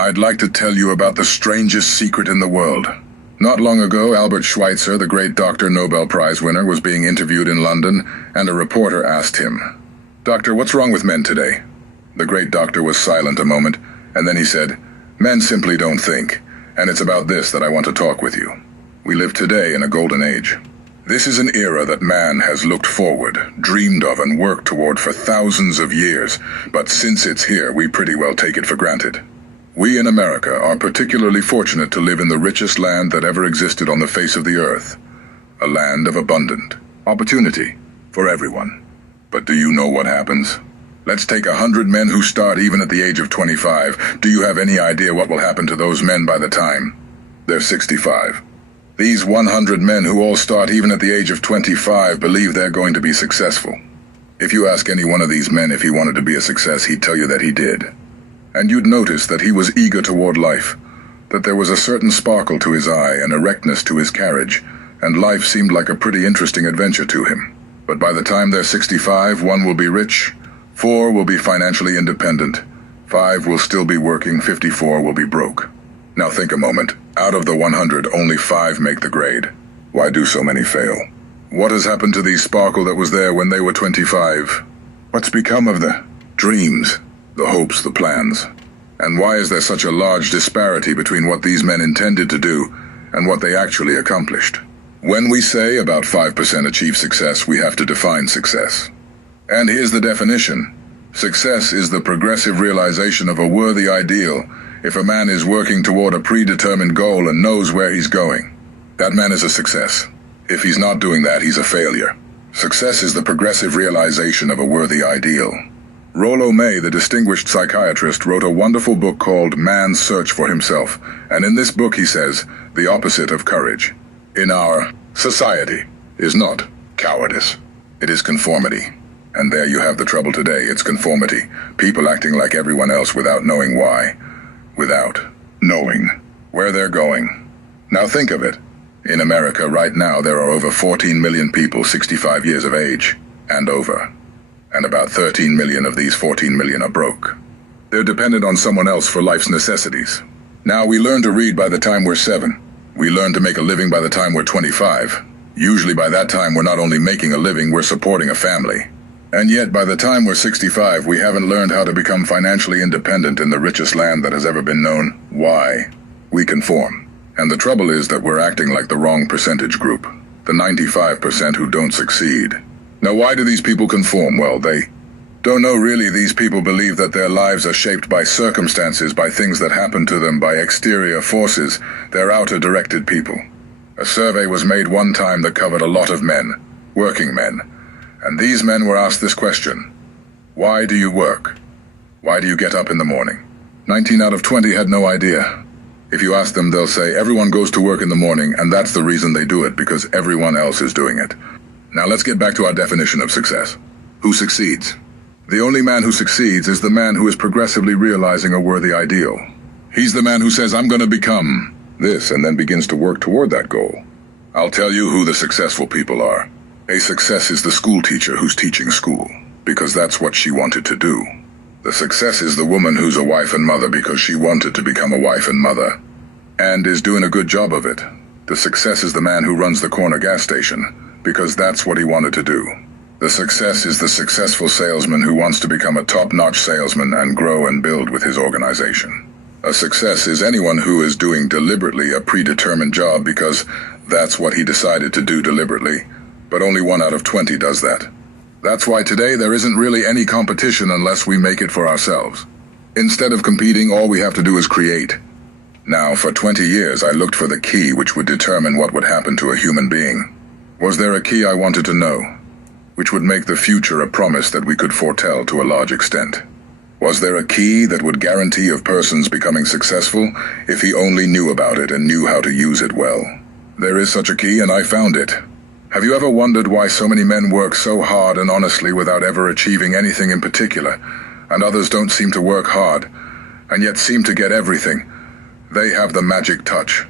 I'd like to tell you about the strangest secret in the world. Not long ago, Albert Schweitzer, the great doctor Nobel Prize winner, was being interviewed in London, and a reporter asked him, "Doctor, what's wrong with men today?" The great doctor was silent a moment, and then he said, "Men simply don't think, and it's about this that I want to talk with you. We live today in a golden age. This is an era that man has looked forward, dreamed of, and worked toward for thousands of years, but since it's here, we pretty well take it for granted. We in America are particularly fortunate to live in the richest land that ever existed on the face of the earth. A land of abundant opportunity for everyone. But do you know what happens? Let's take 100 men who start even at the age of 25. Do you have any idea what will happen to those men by the time they're 65? These 100 men who all start even at the age of 25 believe they're going to be successful. If you ask any one of these men if he wanted to be a success, he'd tell you that he did. And you'd notice that he was eager toward life, that there was a certain sparkle to his eye and erectness to his carriage, and life seemed like a pretty interesting adventure to him. But by the time they're 65, 1 will be rich, 4 will be financially independent, 5 will still be working, 54 will be broke. Now think a moment. Out of the 100, only 5 make the grade. Why do so many fail? What has happened to the sparkle that was there when they were 25? What's become of the dreams, the hopes, the plans? And why is there such a large disparity between what these men intended to do and what they actually accomplished? When we say about 5% achieve success, we have to define success. And here's the definition. Success is the progressive realization of a worthy ideal. If a man is working toward a predetermined goal and knows where he's going, that man is a success. If he's not doing that, he's a failure. Success is the progressive realization of a worthy ideal. Rollo May, the distinguished psychiatrist, wrote a wonderful book called Man's Search for Himself, and in this book he says, the opposite of courage in our society is not cowardice, it is conformity. And there you have the trouble today, it's conformity. People acting like everyone else without knowing why, without knowing where they're going. Now think of it. In America right now there are over 14 million people 65 years of age and over. And about 13 million of these 14 million are broke. They're dependent on someone else for life's necessities. Now we learn to read by the time we're 7. We learn to make a living by the time we're 25. Usually by that time we're not only making a living, we're supporting a family. And yet by the time we're 65, we haven't learned how to become financially independent in the richest land that has ever been known. Why? We conform. And the trouble is that we're acting like the wrong percentage group, the 95% who don't succeed. Now why do these people conform? Well, they don't know really. These people believe that their lives are shaped by circumstances, by things that happen to them, by exterior forces. They're outer-directed people. A survey was made one time that covered a lot of men, working men. And these men were asked this question: why do you work? Why do you get up in the morning? 19 out of 20 had no idea. If you ask them, they'll say everyone goes to work in the morning, and that's the reason they do it, because everyone else is doing it. Now let's get back to our definition of success. Who succeeds? The only man who succeeds is the man who is progressively realizing a worthy ideal. He's the man who says, I'm going to become this, and then begins to work toward that goal. I'll tell you who the successful people are. A success is the school teacher who's teaching school, because that's what she wanted to do. The success is the woman who's a wife and mother because she wanted to become a wife and mother, and is doing a good job of it. The success is the man who runs the corner gas station, because that's what he wanted to do. The success is the successful salesman who wants to become a top-notch salesman and grow and build with his organization. A success is anyone who is doing deliberately a predetermined job because that's what he decided to do deliberately. But only 1 out of 20 does that. That's why today there isn't really any competition unless we make it for ourselves. Instead of competing, all we have to do is create. Now, for 20 years, I looked for the key which would determine what would happen to a human being. Was there a key I wanted to know, which would make the future a promise that we could foretell to a large extent? Was there a key that would guarantee a person's becoming successful if he only knew about it and knew how to use it well? There is such a key, and I found it. Have you ever wondered why so many men work so hard and honestly without ever achieving anything in particular, and others don't seem to work hard, and yet seem to get everything? They have the magic touch.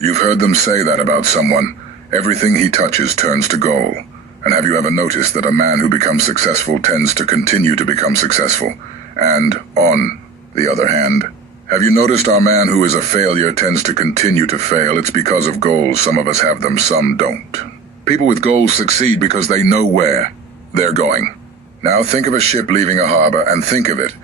You've heard them say that about someone. Everything he touches turns to gold. And have you ever noticed that a man who becomes successful tends to continue to become successful? And, on the other hand, Have you noticed our man who is a failure tends to continue to fail? It's because of goals. Some of us have them, some don't. People with goals succeed because they know where they're going. Now think of a ship leaving a harbor, and think of it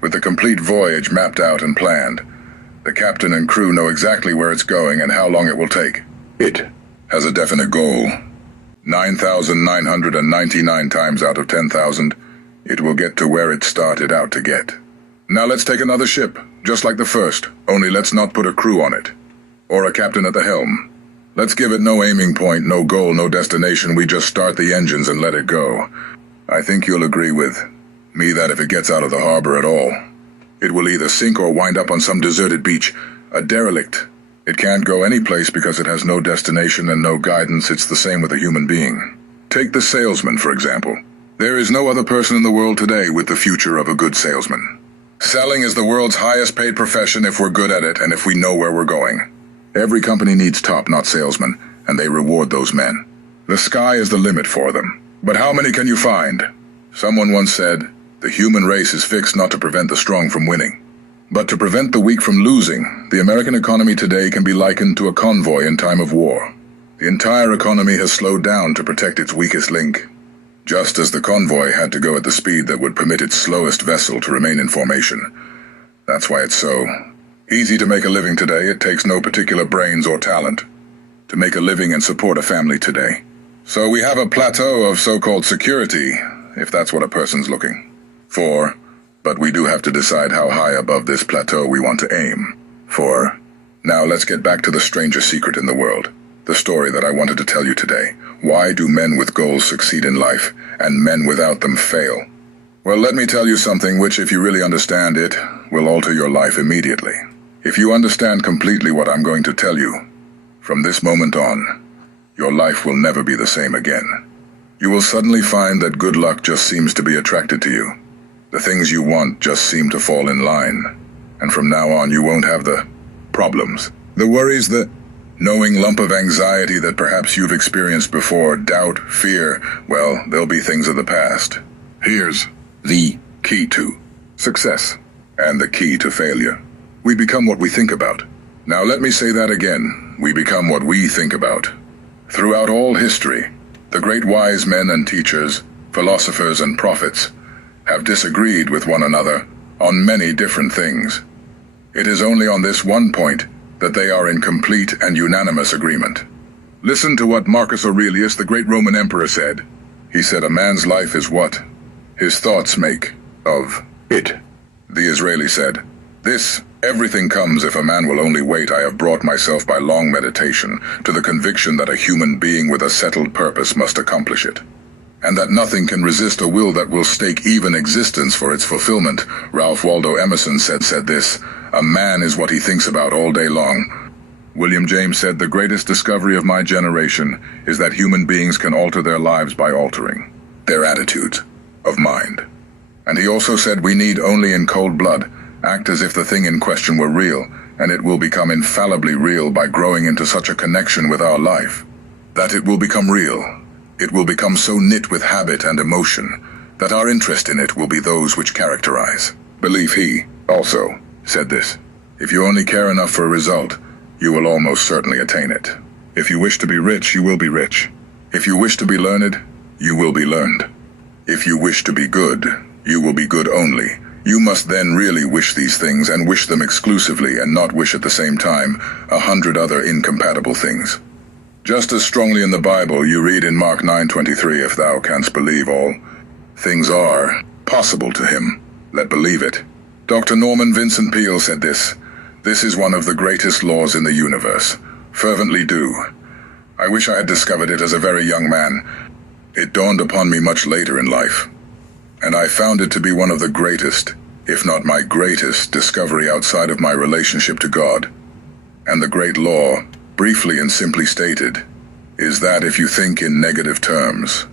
with the complete voyage mapped out and planned. The captain and crew know exactly where it's going and how long it will take. It has a definite goal. 9,999 times out of 10,000, it will get to where it started out to get. Now let's take another ship, just like the first, only let's not put a crew on it, or a captain at the helm. Let's give it no aiming point, no goal, no destination. We just start the engines and let it go. I think you'll agree with me that if it gets out of the harbor at all, it will either sink or wind up on some deserted beach, a derelict. It can't go any place because it has no destination and no guidance. It's the same with a human being. Take the salesman, for example. There is no other person in the world today with the future of a good salesman. Selling is the world's highest paid profession if we're good at it and if we know where we're going. Every company needs top-notch salesmen, and they reward those men. The sky is the limit for them. But how many can you find? Someone once said, the human race is fixed not to prevent the strong from winning, but to prevent the weak from losing. The American economy today can be likened to a convoy in time of war. The entire economy has slowed down to protect its weakest link, just as the convoy had to go at the speed that would permit its slowest vessel to remain in formation. That's why it's so easy to make a living today. It takes no particular brains or talent to make a living and support a family today. So we have a plateau of so-called security, if that's what a person's looking for, but we do have to decide how high above this plateau we want to aim for. Now let's get back to the strangest secret in the world, the story that I wanted to tell you today. Why do men with goals succeed in life, and men without them fail? Well, let me tell you something which, if you really understand it, will alter your life immediately. If you understand completely what I'm going to tell you, from this moment on, your life will never be the same again. You will suddenly find that good luck just seems to be attracted to you. The things you want just seem to fall in line. And from now on, you won't have the problems, the worries, the knowing lump of anxiety that perhaps you've experienced before, doubt, fear. Well, they'll be things of the past. Here's the key to success and the key to failure. We become what we think about. Now let me say that again. We become what we think about. Throughout all history, the great wise men and teachers, philosophers and prophets, have disagreed with one another on many different things. It is only on this one point that they are in complete and unanimous agreement. Listen to what Marcus Aurelius, the great Roman emperor, said. He said, a man's life is what his thoughts make of it. The Israeli said, everything comes if a man will only wait. I have brought myself by long meditation to the conviction that a human being with a settled purpose must accomplish it, and that nothing can resist a will that will stake even existence for its fulfillment. Ralph Waldo Emerson said this, a man is what he thinks about all day long. William James said, the greatest discovery of my generation is that human beings can alter their lives by altering their attitudes of mind. And he also said, we need only in cold blood act as if the thing in question were real, and it will become infallibly real by growing into such a connection with our life that it will become real. It will become so knit with habit and emotion that our interest in it will be those which characterize belief. He also said this, if you only care enough for a result, you will almost certainly attain it. If you wish to be rich, you will be rich. If you wish to be learned, you will be learned. If you wish to be good, you will be good only. You must then really wish these things, and wish them exclusively, and not wish at the same time 100 other incompatible things. Just as strongly in the Bible, you read in Mark 9:23, if thou canst believe, all things are possible to him. Let believe it. Dr. Norman Vincent Peale said this is one of the greatest laws in the universe. Fervently do. I wish I had discovered it as a very young man. It dawned upon me much later in life, and I found it to be one of the greatest, if not my greatest, discovery outside of my relationship to God. And the great law, briefly and simply stated, is that if you think in negative terms,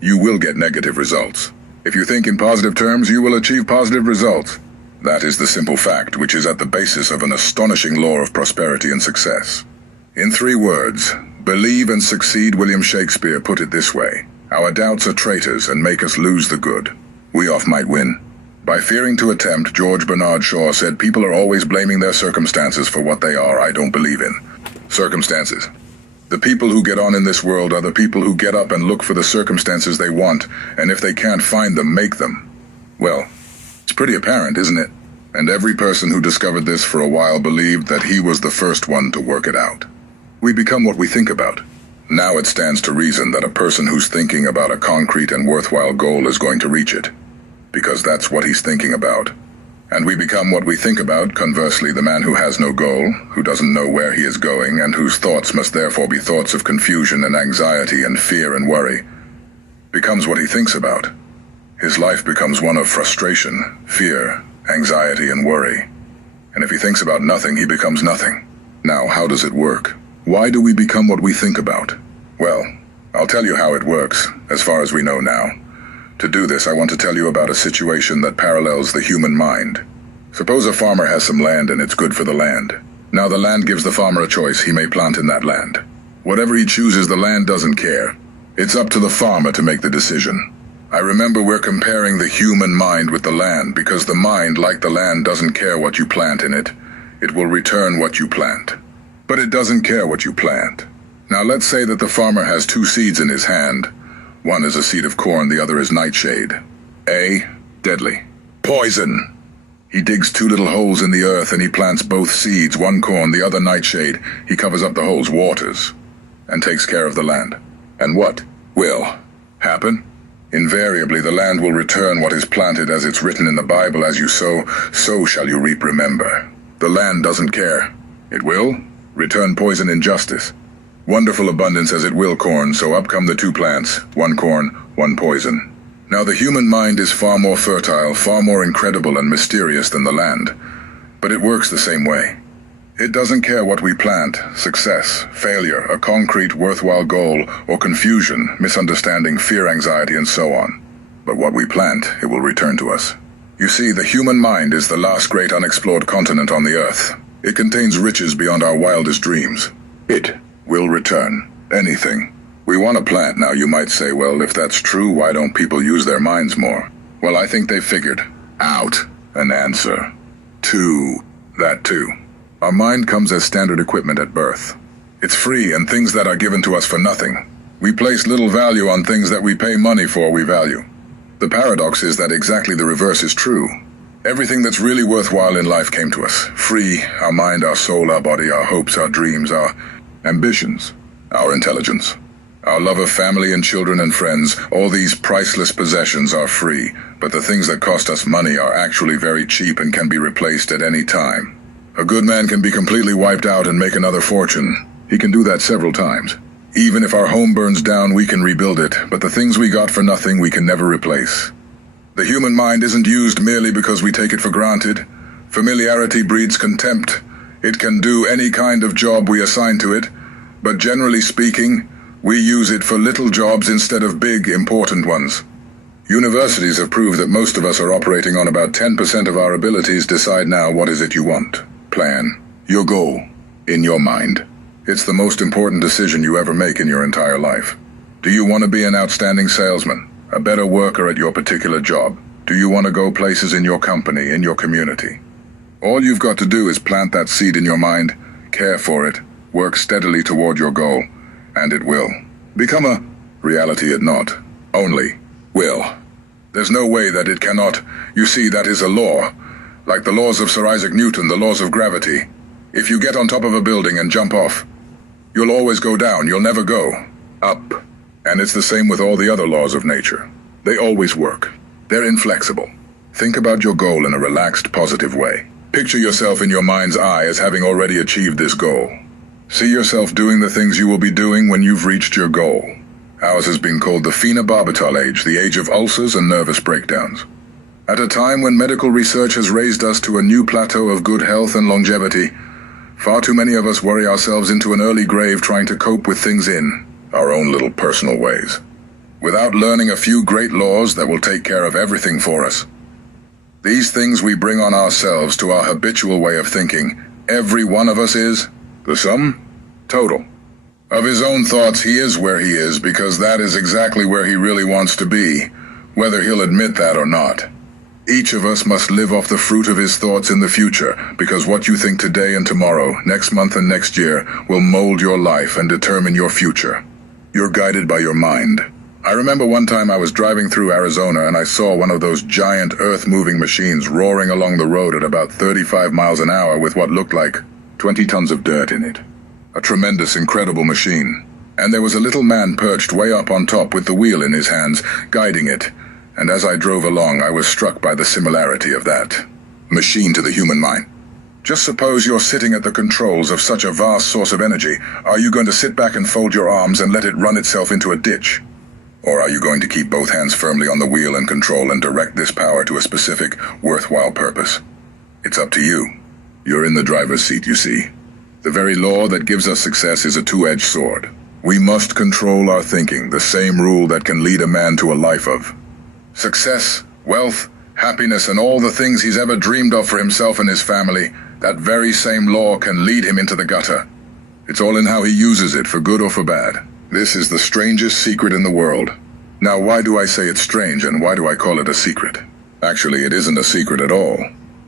you will get negative results. If you think in positive terms, you will achieve positive results. That is the simple fact which is at the basis of an astonishing law of prosperity and success. In 3 words, believe and succeed. William Shakespeare put it this way, our doubts are traitors and make us lose the good we oft might win. By fearing to attempt, George Bernard Shaw said people are always blaming their circumstances for what they are. I don't believe in circumstances. The people who get on in this world are the people who get up and look for the circumstances they want, and if they can't find them, make them. Well, it's pretty apparent, isn't it? And every person who discovered this for a while believed that he was the first one to work it out. We become what we think about. Now it stands to reason that a person who's thinking about a concrete and worthwhile goal is going to reach it, because that's what he's thinking about. And we become what we think about. Conversely, the man who has no goal, who doesn't know where he is going, and whose thoughts must therefore be thoughts of confusion and anxiety and fear and worry, becomes what he thinks about. His life becomes one of frustration, fear, anxiety, and worry. And if he thinks about nothing, he becomes nothing. Now, how does it work? Why do we become what we think about? Well, I'll tell you how it works, as far as we know now. To do this, I want to tell you about a situation that parallels the human mind. Suppose a farmer has some land and it's good for the land. Now the land gives the farmer a choice. He may plant in that land. Whatever he chooses, the land doesn't care. It's up to the farmer to make the decision. I remember we're comparing the human mind with the land because the mind, like the land, doesn't care what you plant in it. It will return what you plant. But it doesn't care what you plant. Now let's say that the farmer has 2 seeds in his hand. One is a seed of corn, the other is nightshade. A, deadly. Poison! He digs 2 little holes in the earth and he plants both seeds, one corn, the other nightshade. He covers up the holes, waters, and takes care of the land. And what will happen? Invariably, the land will return what is planted, as it's written in the Bible, as you sow, so shall you reap, remember. The land doesn't care. It will return poison and justice. Wonderful abundance as it will corn, so up come the 2 plants, 1 corn, 1 poison. Now the human mind is far more fertile, far more incredible and mysterious than the land, but it works the same way. It doesn't care what we plant, success, failure, a concrete, worthwhile goal, or confusion, misunderstanding, fear, anxiety, and so on. But what we plant, it will return to us. You see, the human mind is the last great unexplored continent on the earth. It contains riches beyond our wildest dreams. It will return anything. We want to plant. Now you might say, well, if that's true, why don't people use their minds more? Well, I think they figured out an answer to that too. Our mind comes as standard equipment at birth. It's free, and things that are given to us for nothing. We place little value on things that we pay money for we value. The paradox is that exactly the reverse is true. Everything that's really worthwhile in life came to us. Free, our mind, our soul, our body, our hopes, our dreams, our ambitions, our intelligence. Our love of family and children and friends, all these priceless possessions are free, but the things that cost us money are actually very cheap and can be replaced at any time. A good man can be completely wiped out and make another fortune. He can do that several times. Even if our home burns down, we can rebuild it, but the things we got for nothing we can never replace. The human mind isn't used merely because we take it for granted. Familiarity breeds contempt. It can do any kind of job we assign to it, but generally speaking, we use it for little jobs instead of big, important ones. Universities have proved that most of us are operating on about 10% of our abilities. Decide now, what is it you want? Plan your goal in your mind. It's the most important decision you ever make in your entire life. Do you want to be an outstanding salesman, a better worker at your particular job? Do you want to go places in your company, in your community? All you've got to do is plant that seed in your mind, care for it, work steadily toward your goal, and it will become a reality. It not only will. There's no way that it cannot. You see, that is a law. Like the laws of Sir Isaac Newton, the laws of gravity. If you get on top of a building and jump off, you'll always go down, you'll never go up. And it's the same with all the other laws of nature. They always work. They're inflexible. Think about your goal in a relaxed, positive way. Picture yourself in your mind's eye as having already achieved this goal. See yourself doing the things you will be doing when you've reached your goal. Ours has been called the phenobarbital age, the age of ulcers and nervous breakdowns. At a time when medical research has raised us to a new plateau of good health and longevity, far too many of us worry ourselves into an early grave trying to cope with things in our own little personal ways, without learning a few great laws that will take care of everything for us. These things we bring on ourselves to our habitual way of thinking. Every one of us is the sum total of his own thoughts. He is where he is because that is exactly where he really wants to be, whether he'll admit that or not. Each of us must live off the fruit of his thoughts in the future, because what you think today and tomorrow, next month and next year, will mold your life and determine your future. You're guided by your mind. I remember one time I was driving through Arizona and I saw one of those giant earth-moving machines roaring along the road at about 35 miles an hour with what looked like 20 tons of dirt in it. A tremendous, incredible machine. And there was a little man perched way up on top with the wheel in his hands, guiding it. And as I drove along, I was struck by the similarity of that machine to the human mind. Just suppose you're sitting at the controls of such a vast source of energy. Are you going to sit back and fold your arms and let it run itself into a ditch? Or are you going to keep both hands firmly on the wheel and control and direct this power to a specific, worthwhile purpose? It's up to you. You're in the driver's seat, you see. The very law that gives us success is a two-edged sword. We must control our thinking, the same rule that can lead a man to a life of success, wealth, happiness, and all the things he's ever dreamed of for himself and his family. That very same law can lead him into the gutter. It's all in how he uses it, for good or for bad. This is the strangest secret in the world. Now, why do I say it's strange, and why do I call it a secret? Actually, it isn't a secret at all.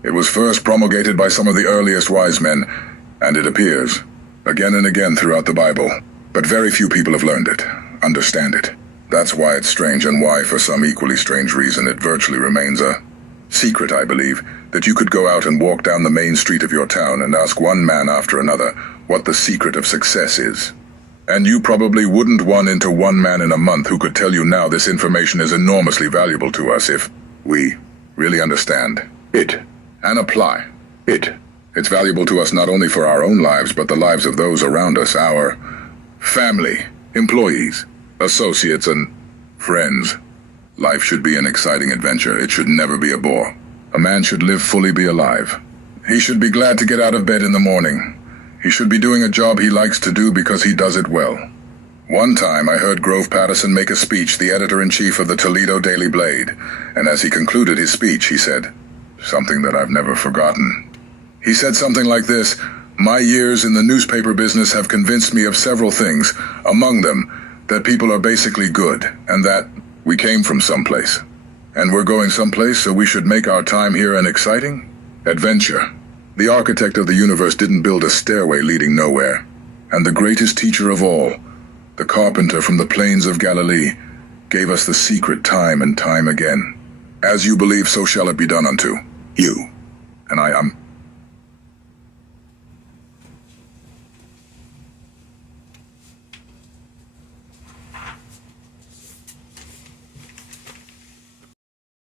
It was first promulgated by some of the earliest wise men, and it appears again and again throughout the Bible. But very few people have learned it, understand it. That's why it's strange, and why, for some equally strange reason, it virtually remains a secret, I believe, that you could go out and walk down the main street of your town and ask one man after another what the secret of success is. And you probably wouldn't run into one man in a month who could tell you now this information is enormously valuable to us if we really understand it and apply it. It's valuable to us not only for our own lives, but the lives of those around us, our family, employees, associates, and friends. Life should be an exciting adventure. It should never be a bore. A man should live fully, be alive. He should be glad to get out of bed in the morning. He should be doing a job he likes to do because he does it well. One time I heard Grove Patterson make a speech, the editor-in-chief of the Toledo Daily Blade, and as he concluded his speech, he said something that I've never forgotten. He said something like this: "My years in the newspaper business have convinced me of several things, among them that people are basically good, and that we came from someplace. And we're going someplace, so we should make our time here an exciting adventure. The architect of the universe didn't build a stairway leading nowhere. And the greatest teacher of all, the carpenter from the plains of Galilee, gave us the secret time and time again. As you believe, so shall it be done unto you." And I am